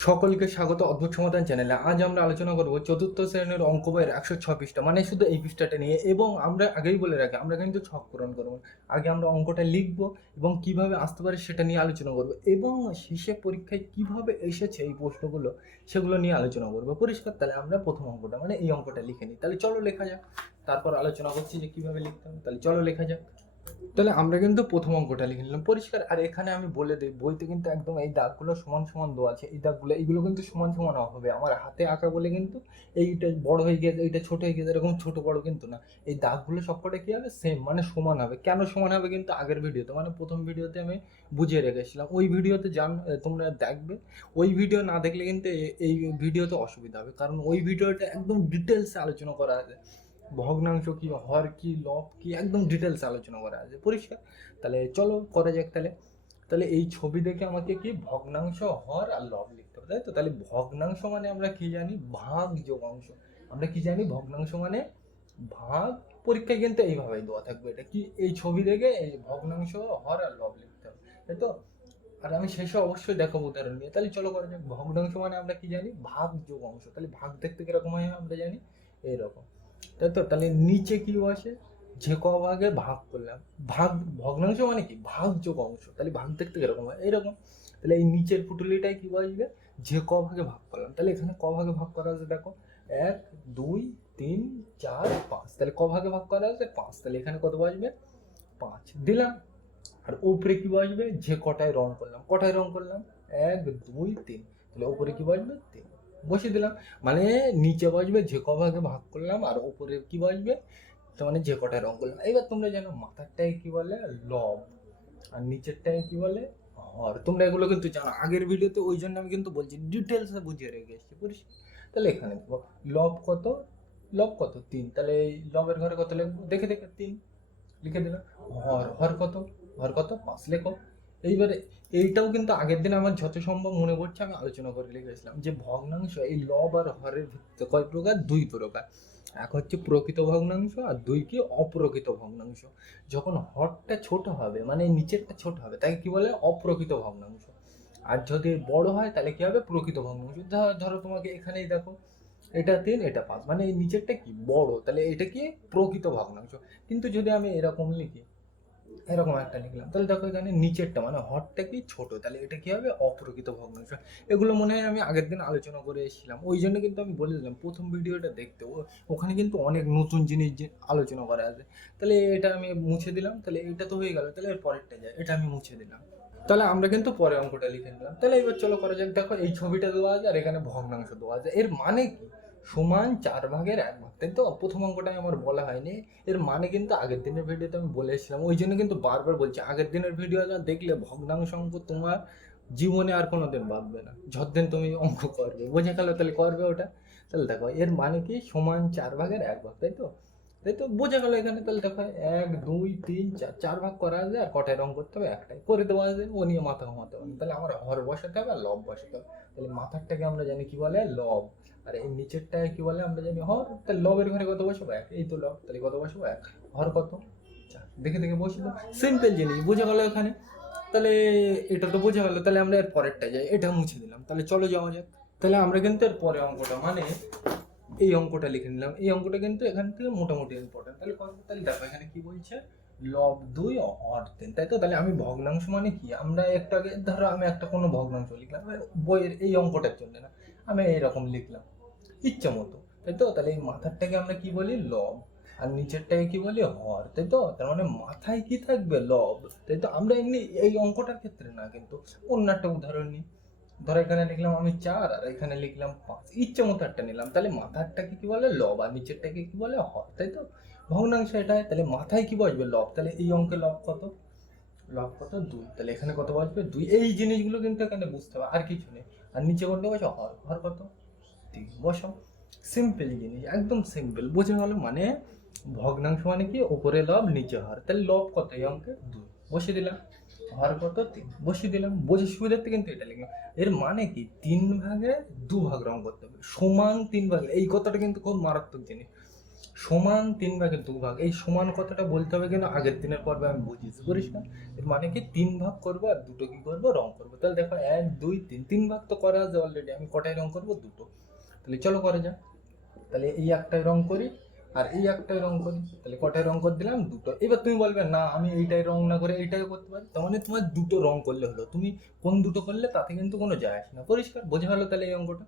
সকলকে স্বাগত অদ্ভুত সমাধান চ্যানেলে। আজ আমরা আলোচনা করব চতুর্থ শ্রেণির অঙ্ক বইয়ের একশো ছ পৃষ্ঠা। মানে শুধু এই পৃষ্ঠাটা নিয়ে। এবং আমরা আগেই বলে রাখি, আমরা কিন্তু ছক পূরণ করব আগে আমরা অঙ্কটা লিখব এবং কীভাবে আসতে পারে সেটা নিয়ে আলোচনা করব এবং শেষে পরীক্ষায় কীভাবে এসেছে এই প্রশ্নগুলো সেগুলো নিয়ে আলোচনা করব। পরিষ্কার? তাহলে আমরা প্রথম অঙ্কটা মানে এই অঙ্কটা লিখে নিই। তাহলে চলো লেখা যাক। তারপর আলোচনা করছি যে কীভাবে লিখতে হবে। তাহলে চলো লেখা যাক। তাহলে আমরা কিন্তু প্রথম অঙ্কটা লিখে নিলাম। পরিষ্কার, আর এখানে আমি বলে দিই, বইতে কিন্তু একদম এই দাগগুলো সমান সমান দেওয়া আছে। এই দাগগুলো, এইগুলো কিন্তু সমান সমান হবে। আমার হাতে আঁকা বলে কিন্তু এইটা বড় হয়ে গিয়েছে, এইটা ছোট হয়ে গিয়েছে, এরকম ছোট বড় কিন্তু না। এই দাগগুলো সবকটা কি হবে? সেম মানে সমান হবে। কেন সমান হবে কিন্তু আগের ভিডিওতে? মানে প্রথম ভিডিওতে আমি বুঝিয়ে রেখেছিলাম। ওই ভিডিওতে জান তোমরা দেখবে, ওই ভিডিও না দেখলে কিন্তু এই ভিডিওতে অসুবিধা হবে। কারণ ওই ভিডিওটা একদম ডিটেলসে আলোচনা করা আছে। ভগ্নাংশ কি, হর কি, লব কি, একদম ডিটেলস আলোচনা করা আছে, পরিষ্কার? তাহলে চলো করা যাক তাহলে। তাহলে এই ছবি দেখে আমাকে কি ভগ্নাংশ, হর আর লব লিখতে হবে, তাই তো? তাহলে ভগ্নাংশ মানে আমরা কি জানি? ভাগ যোগ অংশ আমরা কি জানি? ভগ্নাংশ মানে ভাগ পরীক্ষায় কিন্তু এইভাবেই দেওয়া থাকবে এটা। কি এই ছবি দেখে এই ভগ্নাংশ, হর আর লব লিখতে হবে, তাই তো? আর আমি শেষে অবশ্যই দেখাবো উদাহরণ নিয়ে। তাহলে চলো করা যাক। ভগ্নাংশ মানে আমরা কি জানি? ভাগ যোগ অংশ তাহলে ভাগ দেখতে কীরকম হয় আমরা জানি? এইরকম তাই তো? তাহলে নিচে কি আছে যে ক ভাগে ভাগ করলাম। ভাগ, ভগ্নাংশ মানে কি? ভাগ যোগ অংশ। তাহলে ভাগ দেখতে কীরকম হয়? এইরকম। তাহলে এই নিচের পুটুলিটাই কি বসবে? যে ক ভাগে ভাগ করলাম। তাহলে এখানে ক ভাগে ভাগ করা আছে দেখো। এক, দুই, তিন, চার, পাঁচ। তাহলে ক ভাগে ভাগ করা আছে? পাঁচ। তাহলে এখানে কত বসবে? পাঁচ। দিলাম। আর উপরে কি বসবে? যে কটায় রং করলাম। কটায় রং করলাম? এক, দুই, তিন। তাহলে উপরে কি বসবে? তিন। বসিয়ে দিলাম। মানে নিচে বসবে, যে ক ভাগে করলাম, আর উপরে কি বসবে? তো মানে যে কটায় রং করলাম। এবার তোমরা জানো, মাথারটায় কি বলে? লব। আর নিচেরটায় কি বলে? হর। তোমরা এগুলো কিন্তু জানো। আগের ভিডিওতে ওই জন্য আমি কিন্তু বলছি ডিটেলসে বুঝিয়ে রেখে এসেছি পরিষ্কার তাহলে এখানে দেখো, লব কত? লব কত? তিন। তাহলে এই লবের ঘরে কত লিখব? দেখে দেখে তিন। লিখে দিলাম। হর। হর কত? হর কত? পাঁচ লেখো। এইবারে এইটাও কিন্তু আগের দিন আমার যত সম্ভব মনে পড়ছে, আমি আলোচনা করে লিখেছিলাম যে ভগ্নাংশ এই লব আর হরের ভিত্তিতে কয় প্রকার? দুই প্রকার। এক হচ্ছে প্রকৃত ভগ্নাংশ আর দুই কি অপ্রকৃত ভগ্নাংশ। যখন হরটা ছোট হবে মানে নিচেরটা ছোট হবে, তাকে কি বলে? অপ্রকৃত ভগ্নাংশ। আর যদি বড় হয়, তাহলে কি হবে? প্রকৃত ভগ্নাংশ। ধরো তোমাকে এখানেই দেখো, এটা তিন, এটা পাঁচ মানে এই নিচেরটা কি? বড়, তাহলে এটা কি? প্রকৃত ভগ্নাংশ। কিন্তু যদি আমি এরকম লিখি এরকম একটা লিখলাম। তাহলে দেখো এখানে নিচেরটা মানে হরটা কি? ছোট। তাহলে এটা কি হবে? অপ্রকৃত ভগ্নাংশ। এগুলো মনে হয় আমি আগের দিন আলোচনা করে এসেছিলাম। ওই জন্য কিন্তু আমি বলে দিলাম, প্রথম ভিডিওটা দেখতে। ওখানে কিন্তু অনেক নতুন জিনিস আলোচনা করা আছে। তাহলে এটা আমি মুছে দিলাম। তাহলে এটা তো হয়ে গেল। তাহলে এর পরেরটা যায়। এটা আমি মুছে দিলাম। তাহলে আমরা কিন্তু পরে অঙ্কটা লিখে নিলাম। তাহলে এবার চলো করা যাক। দেখো এই ছবিটা দেওয়া আছে আর এখানে ভগ্নাংশ দেওয়া আছে। এর মানে কি? সমান চার ভাগের এক ভাগ। তাই তো? প্রথম অঙ্কটাই আমার বলা হয়নি। এর মানে কিন্তু আগের দিনের ভিডিওতে আমি বলেছিলাম ওই জন্য কিন্তু বারবার বলছি, আগের দিনের ভিডিওটা দেখলে ভগ্নাংশ অঙ্ক তোমার জীবনে আর কোনো দিন ভাববে না। যতদিন তুমি অঙ্ক করবে, বোঝা গেল তাহলে করবে ওটা। তাহলে দেখো, এর মানে কি? সমান চার ভাগের এক ভাগ, তাই তো? তাই তো বোঝা গেল এখানে তাহলে দেখো, এক, দুই, তিন, চার চার ভাগ করা যায় আর কটায় রং করতে হবে, একটাই করে দেওয়া আছে, ও নিয়ে মাথা ঘামাতে হবে তাহলে আমার হর বসাতে হবে আর লব বসাতে হবে। তাহলে মাথারটাকে আমরা জানি কি বলে? লব। আর এই নিচেরটায় কি বলে? আমরা জানি হর। তাহলে লবের ঘরে কত বসাবো? এক। এই তো লব। তাহলে কত বসাবো? এক। হর কত? চার। দেখে দেখে বসে দাও সিম্পল জিনিস, বোঝা গেল এখানে? তাহলে এটা তো বোঝা গেল। তাহলে আমরা এর পরেরটা যাই। এটা মুছে দিলাম। তাহলে চলো যাওয়া যাক। তাহলে আমরা কিন্তু এর পরে অঙ্কটা মানে এই অঙ্কটা লিখে নিলাম। এই অঙ্কটা কিন্তু এখান থেকে মোটামুটি ইম্পর্টেন্ট তাহলে তাহলে দেখো, এখানে কি বলছে? লব দুই হর তিন, তাই তো? তাহলে আমি ভগ্নাংশ মানে কি? আমরা একটা ধরো, আমি একটা কোনো ভগ্নাংশ লিখলাম বইয়ের এই অঙ্কটার জন্য না, আমি এইরকম লিখলাম। ইচ্ছা মতো, তাই তো? তাহলে এই মাথারটাকে আমরা কি বলি? লব আর নিচেরটাকে কি বলি? হর তাই তো? তার মানে মাথায় কি থাকবে? লব তাই তো? আমরা এমনি এই অঙ্কটার ক্ষেত্রে না, কিন্তু অন্য একটা উদাহরণ নিই। ধরো এখানে লিখলাম আমি চার, আর এখানে লিখলাম পাঁচ। ইচ্ছে মতো একটা নিলাম। তাহলে মাথারটাকে কি বলে? লব আর নিচেরটাকে কি বলে? হর, তাই তো? ভগ্নাংশ এটা। তাহলে মাথায় কি বসবে? লব। তাহলে এই অঙ্কে লব কত? লব কত? দুই। তাহলে এখানে কত বসবে? দুই। এই জিনিসগুলো কিন্তু এখানে বুঝতে হবে, আর কিছু নেই। আর নিচে কোনটা বসো হর। হর কত? তিন। বসো। সিম্পল জিনিস, একদম সিম্পল বুঝে গেল? মানে ভগ্নাংশ মানে কি? ওপরে লব, নিচে হর। তাহলে লব কত এই অঙ্কে? দুই। বসিয়ে দিলাম। হর কত বসিয়ে দিলাম বোঝে সুবিধার্থে কিন্তু এটা লিখলাম। এর মানে কি? তিন ভাগে দু ভাগ রং করতে হবে। সমান তিন ভাগ, এই কথাটা কিন্তু খুব মারাত্মক জিনিস। সমান তিন ভাগের দু ভাগ এই সমান কথাটা বলতে হবে কিন্তু আগের দিনের পর্বে আমি বুঝিয়েছি পরিষ্কার এর মানে কি? তিন ভাগ করব আর দুটো কি করব? রং করব। তাহলে দেখো, এক, দুই, তিন তিন ভাগ তো করা আছে অলরেডি আমি কটায় রং করব? দুটো। তাহলে চলো করা যাক। তাহলে এই একটাই রং করি। আর এই একটাই রং করি, তাহলে কটায় রং করে দিলাম? দুটো। এবার তুমি বলবে, না, আমি এইটাই রং না করে এইটাই করতে পারি। তার মানে তোমার দুটো রং করলে হলো। তুমি কোন দুটো করলে তাতে কিন্তু কোনো যায় আসে না। পরিষ্কার, বোঝা গেলো তাহলে এই অঙ্কটা?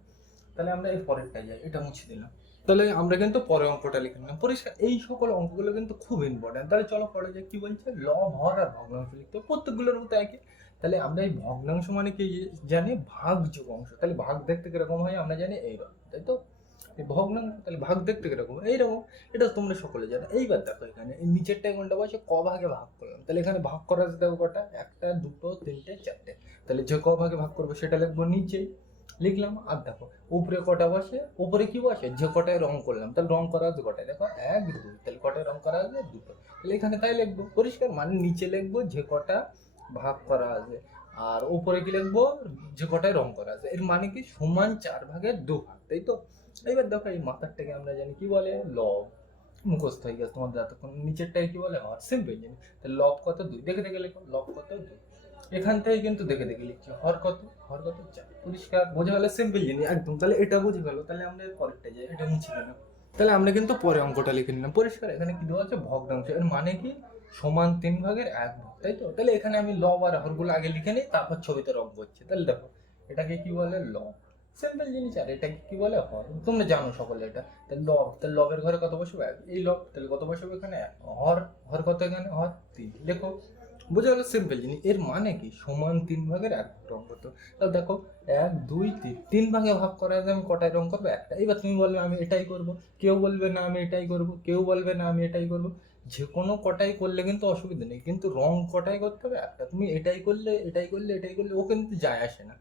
তাহলে আমরা এই পরেরটাই যাই। এটা মুছে দিলাম। তাহলে আমরা কিন্তু পরের অঙ্কটা লিখে নিলাম। পরিষ্কার, এই সকল অঙ্কগুলো কিন্তু খুব ইম্পর্টেন্ট তাহলে চলো পরে যাই। কি বলছে? ল হর আর ভগ্নাংশ লিখতে। প্রত্যেকগুলোর মতো একই। তাহলে আমরা এই ভগ্নাংশ মানে কি জানি? ভাগ যোগ অংশ। তাহলে ভাগ দেখতে কীরকম হয়? আমরা জানি এইরকম তাই তো? ভগ্নাংশ তাহলে ভাগ দেখতে কীরকম? এইরকম। এটা তোমরা সকলে জানো। এইবার দেখো এখানে, এই নিচেরটা কোনটা বলছে? ক ভাগে ভাগ করলাম। তাহলে এখানে ভাগ করা দেখো কটা? একটা, দুটো, তিনটে, চারটে। তাহলে যে ক ভাগে ভাগ করব সেটা লিখব নিচে। লিখলাম, আর দেখো, উপরে কটা বসে? উপরে কি বসে? যে কটায় রং করলাম। তাহলে রং করা আছে কটায়? দেখো, এক, দুই। তাহলে কটায় রং করা আছে? দুটো। তাহলে এখানে তাই লিখব। পরিষ্কার? মানে নিচে লিখব যে কটা ভাগ করা আছে। আর উপরে কি লিখব? যে কটায় রং করা আছে। এর মানে কি? সমান চার ভাগের দু ভাগ তাই তো? এবার দেখো এই মাথারটাকে আমরা জানি কি বলে? লব। মুখস্থ হয়ে গেছে তোমাদের এতক্ষণ। নিচেরটাকে কি বলে? হর সিম্পল জানি তাহলে লব কত দুই? দেখে দেখে লেখো। লব কত দুই? এখান থেকে কিন্তু দেখে দেখে লিখছি। হর কত? হর কত চার। পরিষ্কার? বোঝা গেল সিম্পল জিনিস। একদম। তাহলে এটা বুঝে গেল তাহলে আমরা পরেরটা যাই। এটা মুছে দিলাম তাহলে আমরা কিন্তু পরে অঙ্কটা লিখে নিলাম। পরিষ্কার? এখানে কি দেওয়া আছে? ভগ্নাংশ। এর মানে কি? সমান তিন ভাগের এক ভাগ। তাই তো? তাহলে এখানে আমি লব আর হরগুলো আগে লিখে নিই। তারপর ছবিতে রং করছি। তাহলে দেখো, এটাকে কি বলে? লব। সিম্পল জিনিস আর, এটা কি বলে হর তোমরা জানো সকলে এটা। লব তাহলে লবের ঘরে কত বসবে? এই লব তাহলে কত বসবে এখানে? হর হর কত এখানে? হর তিন। লেখো বোঝা গেল সিম্পল জিনিস। এর মানে কি? সমান তিন ভাগের এক রং হবে। তাহলে দেখো, এক, দুই, তিন। তিন ভাগে ভাগ করা আছে আমি কটায় রং করব? একটা। এবার তুমি বলবে, আমি এটাই করব। কেউ বলবে, না, আমি এটাই করব। কেউ বলবে, না, আমি এটাই করব। যে কোনো কটাই করলে কিন্তু অসুবিধা নেই। কিন্তু রং কটাই করতে হবে? একটা। তুমি এটাই করলে এটাই করলে এটাই করলে, ও কিন্তু যায় আসে না।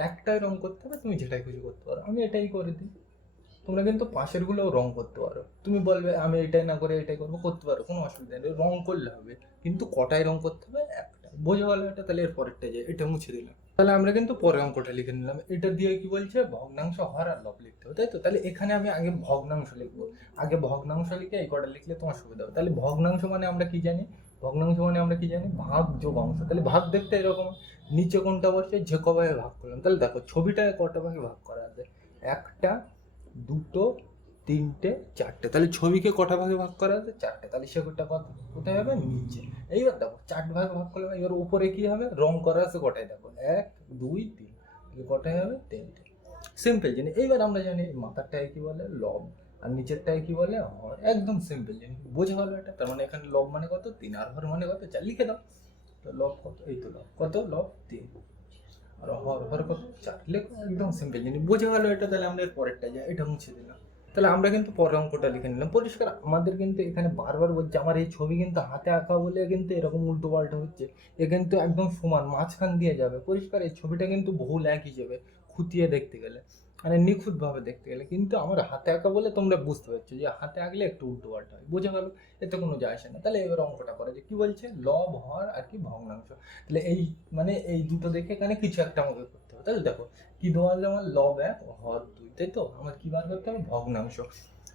একটাই রং করতে হবে, তুমি যেটাই খুশি করতে পারো। আমি এটাই করে দিই। তোমরা কিন্তু পাশের গুলোও রং করতে পারো। তুমি বলবে, আমি এটাই না করে এটাই করব, করতে পারো, কোনো অসুবিধা নেই। রং করলে হবে, কিন্তু কটায় রং করতে হবে? একটা। বোঝা গেলো এটা তাহলে এর পরেরটা যায় এটা মুছে দিলাম। তাহলে আমরা কিন্তু পরে অঙ্কটা লিখে নিলাম। এটা দিয়ে কি বলছে? ভগ্নাংশ হর আর লব লিখতে হবে, তাই তো? তাহলে এখানে আমি আগে ভগ্নাংশ লিখব। আগে ভগ্নাংশ লিখে এই কটা লিখলে তোমার সুবিধা হবে। তাহলে ভগ্নাংশ মানে আমরা কি জানি? ভগ্নাংশ মানে আমরা কি জানি? ভাগ যোগ অংশ। তাহলে ভাগ দেখতে এরকম। নিচে কোনটা বসে যে কভাবে ভাগ করলাম। তাহলে দেখো, ছবিটায় কটা ভাগে ভাগ করা আছে? একটা, দুটো, তিনটে, চারটে। তাহলে ছবিকে কটা ভাগে ভাগ করা আছে? চারটে। তাহলে সেগুলোটা কত? কোথায় হবে? নিচে। এইবার দেখো, চার ভাগে ভাগ করলাম। এবার উপরে কি হবে? রং করা আছে কটায় দেখো, এক, দুই, তিন। কটায় হবে তিনটে। সিম্পল জিনিস। এইবার আমরা জানি মাথারটায় কি বলে? লব। আর নিচেরটায় কি বলে? একদম সিম্পল জিনিস বোঝা গেলো এটা তার মানে এখানে লব মানে কত? তিন, আর হর মানে কত? চার, লিখে দাও। তো লব কত? এই তো লব কত? লব তিন। আর হর হর কত? চার। লেখো, একদম সিম্পল জিনিস বোঝা গেলো এটা, তাহলে আমরা এর পরেরটা যাই এটা মুছে দিলাম। তাহলে আমরা কিন্তু পরের অঙ্কটা লিখে নিলাম। পরিষ্কার, আমাদের কিন্তু এখানে বারবার বলছে, আমার এই ছবি কিন্তু হাতে আঁকা বলে কিন্তু এরকম উল্টো পাল্টা হচ্ছে। এ কিন্তু একদম সমান, মাঝখান দিয়ে যাবে। পরিষ্কার, এই ছবিটা কিন্তু ভুল এক যাবে, খুঁটিয়ে দেখতে গেলে। মানে নিখুঁতভাবে দেখতে গেলে। কিন্তু আমার হাতে আঁকা বলে তোমরা বুঝতে পারছ যে হাতে আঁকলে একটু উল্টো পাল্টা হয়। বোঝা গেল, এতে কোনো যায় আসে না। তাহলে এবার অঙ্কটা করে যে কি বলছে? লব, হর আর কি ভগ্নাংশ। তাহলে এই মানে এই দুটো দেখে এখানে কিছু একটা আমাকে করতে হবে। তাহলে দেখো, কি দেওয়া আমার? লব এক, হর দুই, তাই তো? আমার কি বার করতে হবে? ভগ্নাংশ।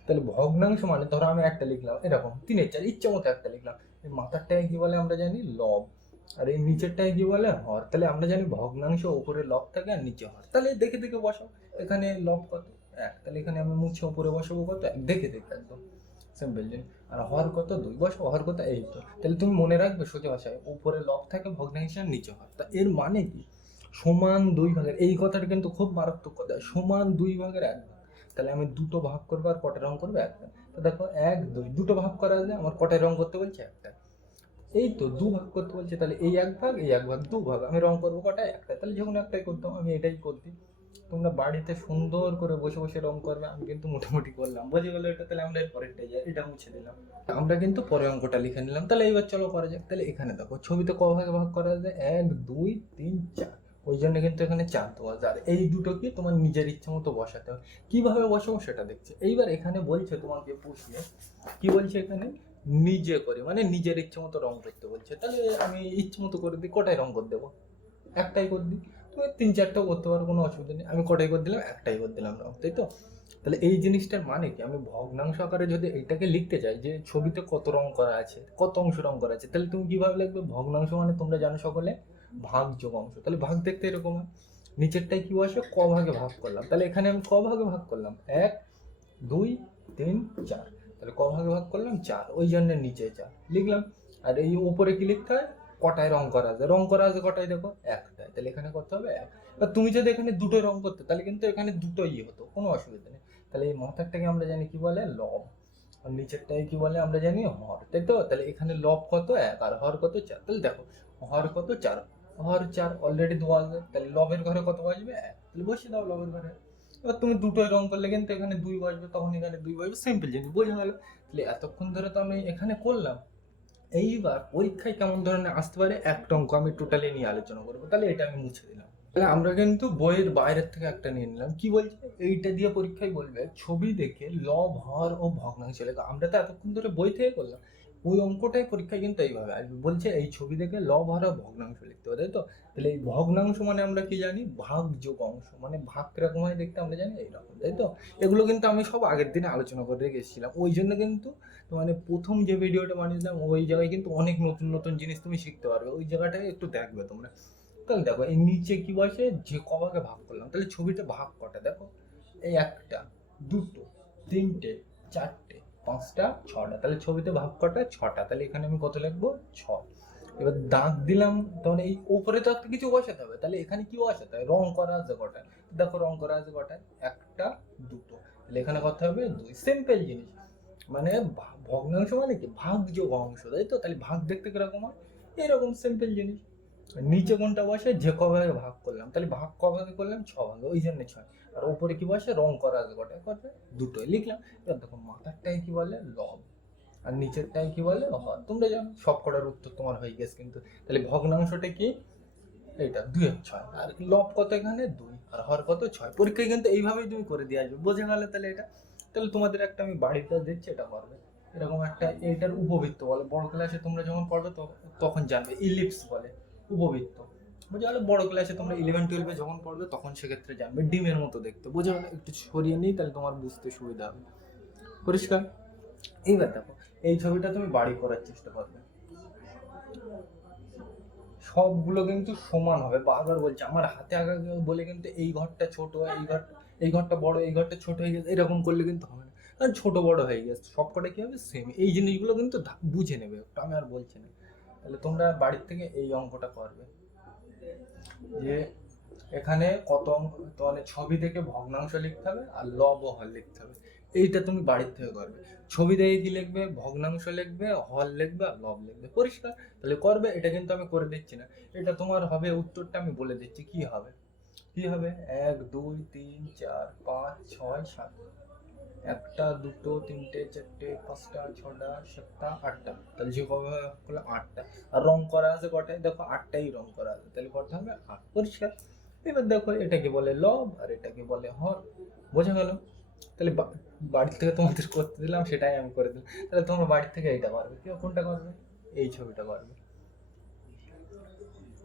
তাহলে ভগ্নাংশ মানে ধরো আমি একটা লিখলাম, এরকম, তিনের চার, ইচ্ছে মতো একটা লিখলাম। এই মাথারটায় কি বলে আমরা জানি? লব। আর এই নিচেরটায় কি বলে? হর। তাহলে আমরা জানি ভগ্নাংশ উপরে লব থাকে আর নিচে হর। তাহলে দেখে দেখে বসাও। এখানে লব কত? এক। তাহলে এখানে আমি মুছে উপরে বসাবো কত? এক। দেখে দেখে একদম। সিম্পল জিনিস। আর হর কত? দুই। বসাবো হর কত? এই তো। তাহলে তুমি মনে রাখবে সোজা ভাষায়, উপরে লব থাকে, ভগ্নাংশ আর নিচে হর। তা এর মানে কি? সমান দুই ভাগের এই কথাটা কিন্তু খুব মারাত্মক কথা। সমান দুই ভাগের এক ভাগ। তাহলে আমি দুটো ভাগ করব আর কটা রং করব একটা তো দেখো, এক, দুই। দুটো ভাগ করা যায় আমার কটায় রং করতে বলছে? একটা। এই তো দু ভাগ করতে বলছে, তাহলে এই এক ভাগ, এই এক ভাগ দু ভাগ। আমি রং করব কটায় একটা, তাহলে যে কোনো একটাই করতাম, আমি এটাই করতি তোমরা বাড়িতে সুন্দর করে বসে বসে রং করবে, আমি কিন্তু মোটামুটি করলাম। বুঝে গেলো এটা, তাহলে আমরা পরেরটাই যাই, এটা মুছে দিলাম আমরা কিন্তু পরে অঙ্কটা লিখে নিলাম। তাহলে এইবার চলো করা যাক। তাহলে এখানে দেখো, ছবিতে ক ভাগে ভাগ করা যায়? এক, দুই, তিন, চার। ওই জন্য কিন্তু এখানে চার দেওয়া আর এই দুটো কি তোমার নিজের ইচ্ছে মতো বসাতে হবে। কীভাবে বসাবো সেটা দেখছে। এইবার এখানে বলছে তোমাকে পুষিয়ে। কি বলছে এখানে? নিজে করে মানে নিজের ইচ্ছে মতো রং করতে বলছে। তাহলে আমি ইচ্ছে মতো করে দিই কটায় রং করে দেবো? একটাই করে দিই। তুমি তিন চারটাও করতে পারো, কোনো অসুবিধা নেই। আমি কটাই করে দিলাম, একটাই করে দিলাম রং, তাই তো? তাহলে এই জিনিসটার মানে কি? আমি ভগ্নাংশ আকারে যদি এইটাকে লিখতে চাই, যে ছবিতে কত রং করা আছে, কত অংশ রং করা আছে, তাহলে তুমি কীভাবে লিখবে? ভগ্নাংশ মানে তোমরা জানো সকলে? ভাগ যোগ অংশ। তাহলে ভাগ দেখতে এরকম হয়। নিচেরটাই কী বসে? ক ভাগে ভাগ করলাম। তাহলে এখানে আমি ক ভাগে ভাগ করলাম? এক, দুই, তিন, চার। তাহলে ক ভাগে ভাগ করলাম? চার। ওই জন্য নিচে চার। লিখলাম। আর এই উপরে কি লিখতে হয়? কটায় রং করা আছে? রং করা আছে কটায় দেখো? একটায়। তাহলে এখানে করতে হবে? এক। এবার তুমি যদি এখানে দুটো রং করতে, তাহলে কিন্তু এখানে দুটোই হতো। কোনো অসুবিধা নেই। তাহলে এই মাথারটাকে আমরা জানি কি বলে? লব। আর নিচেরটাকে কি বলে? আমরা জানি হর। তাই তো? তাহলে এখানে লব কত? এক। আর হর কত? চার। তাহলে দেখো, হর কত? চার। হর চার অলরেডি দেওয়া আছে। তাহলে লবের ঘরে কত বসবে এক। তাহলে বসিয়ে দাও লবের ঘরে। এবার তুমি দুটোই রং করলে কিন্তু এখানে দুই বসবে, তখন এখানে দুই বসবে সিম্পল জিনিস, বোঝা গেল। তাহলে এতক্ষণ ধরে তো আমি এখানে করলাম। এইবার পরীক্ষায় কেমন ধরনের আসতে পারে একটা অঙ্ক আমি টোটালি নিয়ে আলোচনা করব। তাহলে এটা আমি মুছে দিলাম। তাহলে আমরা কিন্তু বইয়ের বাইরের থেকে একটা নিয়ে নিলাম। কি বলছে? এইটা দিয়ে পরীক্ষায় বলবে, ছবি দেখে লব হর ও ভগ্নাংশ লেখা। আমরা তো এতক্ষণ ধরে বই থেকে করলাম। ওই অঙ্কটাই পরীক্ষায় কিন্তু এইভাবে আসবে। বলছে এই ছবি দেখে লব ও ভগ্নাংশ লিখতে হবে, তাই তো? তাহলে এই ভগ্নাংশ মানে আমরা কি জানি? ভাগ যোগ অংশ মানে ভাগ কীরকম হয় দেখতে আমরা জানি? এইরকম, তাই তো? এগুলো কিন্তু আমি সব আগের দিনে আলোচনা করে রেখেছিলাম ওই জন্য কিন্তু মানে প্রথম যে ভিডিওটা বানিয়েছিলাম, ওই জায়গায় কিন্তু অনেক নতুন নতুন জিনিস তুমি শিখতে পারবে। ওই জায়গাটায় একটু দেখবে তোমরা। তাহলে দেখো, এই নিচে কি বসে? যে কবাকে ভাগ করলাম, তাহলে ছবিতে ভাগ কটা? দেখো, এই একটা, দুটো, তিনটে, চারটে পাঁচটা, ছটা। তাহলে ছবিতে ভাগ কটা? ছটা। তাহলে এখানে আমি কত লিখব? ছ। এবার দাগ দিলাম তখন এই উপরে তো একটা কিছু বসাতে হবে। তাহলে এখানে কি বসাতে হবে রং করা আছে কটায় দেখো রং করা আছে কটায় একটা, দুটো। তাহলে এখানে কত হবে দুই। সিম্পল জিনিস। মানে ভগ্নাংশ মানে কি? ভাগ যোগ অংশ তাই তো? তাহলে ভাগ দেখতে কীরকম হয়? এরকম সিম্পল জিনিস। নিচে কোনটা বসে? যে কভাগে ভাগ করলাম। তাহলে ভাগ কভাগে করলাম ছ ভাগে, ওই জন্য ছয়। আর উপরে কি বসে? রং করা আছে কটায় কটায় দুটোই লিখলাম। এবার দেখো মাথারটাই কি বলে? লব। আর নিচেরটাই কি বলে? হর তোমরা জানো, সব কটার উত্তর তোমার হয়ে গেছে কিন্তু। তাহলে ভগ্নাংশটা কি? এইটা দুই ছয়। আর লব কত এখানে? দুই। আর হর কত? ছয়। পরীক্ষায় কিন্তু এইভাবেই তুমি করে দিয়ে আসবে। বোঝা গেলে তাহলে এটা? তাহলে তোমাদের একটা আমি বাড়িতে দিচ্ছি এটা করবে এরকম একটা এটার উপবৃত্ত বলে। বড় ক্লাসে তোমরা যখন পড়বে তখন জানবে। ইলিপস বলে। উপবৃত্ত। বোঝা গেলো বড় ক্লাসে তোমরা ইলেভেন টুয়েলভে যখন পড়বে, তখন সেক্ষেত্রে জানবে, ডিমের মতো দেখতে। বোঝা গেলো একটু সরিয়ে নিই, তাহলে তোমার বুঝতে সুবিধা হবে। পরিষ্কার? এইবার দেখো, এই ছবিটা তুমি বাড়ি করার চেষ্টা করবে। সবগুলো কিন্তু সমান হবে। বারবার বলছে, আমার হাতে আঁকা বলে কিন্তু এই ঘরটা ছোট, এই ঘর, এই ঘরটা বড়, এই ঘরটা ছোট হয়ে গেছে। এরকম করলে কিন্তু হবে না। কারণ ছোট, বড় হয়ে গেছে। সবকটা কি হবে? সেম এই জিনিসগুলো কিন্তু বুঝে নেবে। আমি আর বলছি না। তাহলে তোমরা বাড়ির থেকে এই অঙ্কটা করবে। যে এখানে কত অঙ্ক, তো মানে ছবি দেখে ভগ্নাংশ লিখতে হবে আর লব হর লিখতে হবে। এইটা তুমি বাড়ির থেকে করবে। ছবি দেখে কি লিখবে? ভগ্নাংশ লিখবে, হল লিখবে, আর লব লিখবে। পরিষ্কার? তাহলে করবে, এটা কিন্তু আমি করে দিচ্ছি না। এটা তোমার হবে, উত্তরটা আমি বলে দিচ্ছি। কি হবে? কি হবে? এক, দুই, তিন, চার, পাঁচ, ছয়, সাত। একটা, দুটো, তিনটে, চারটে, পাঁচটা, ছটা, সাতটা, আটটা। তাহলে যে কবে হলো আটটা। আর রং করা আছে কটায় দেখো, আটটাই রং করা আছে। তাহলে কটা হবে আট। পরিষ্কার এবার দেখো, এটাকে বলে লব আর এটাকে বলে হর। বোঝা গেল? তাহলে বাড়ি থেকে তোমাদের করতে দিলাম, সেটাই আমি করে দিলাম। তাহলে তোমরা বাড়ি থেকে এইটা করবে। কেউ কোনটা করবে? এই ছবিটা করবে।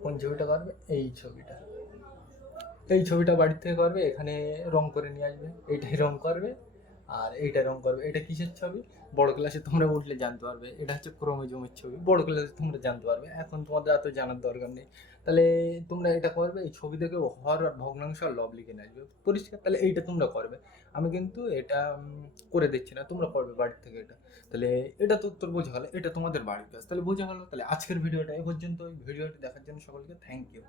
কোন ছবিটা করবে? এই ছবিটা। এই ছবিটা বাড়ি থেকে করবে, এখানে রং করে নিয়ে আসবে। এইটাই রং করবে। আর এইটা রং করবে। এটা কিসের ছবি? বড় ক্লাসে তোমরা উঠলে জানতে পারবে। এটা হচ্ছে ক্রোমোজোমের ছবি। বড় ক্লাসে তোমরা জানতে পারবে। এখন তোমাদের এত জানার দরকার নেই। তাহলে তোমরা এটা করবে, এই ছবি থেকে হর আর ভগ্নাংশ আর লব লিখে আসবে। পরিষ্কার, তাহলে এইটা তোমরা করবে। আমি কিন্তু এটা করে দিচ্ছি না। তোমরা করবে বাড়ির থেকে এটা। তাহলে এটা তো উত্তর বোঝা গেলো। এটা তোমাদের বাড়ির কাজ। তাহলে বোঝা গেলো। তাহলে আজকের ভিডিওটা এ পর্যন্ত ওই ভিডিওটি দেখার জন্য সকলকে থ্যাংক ইউ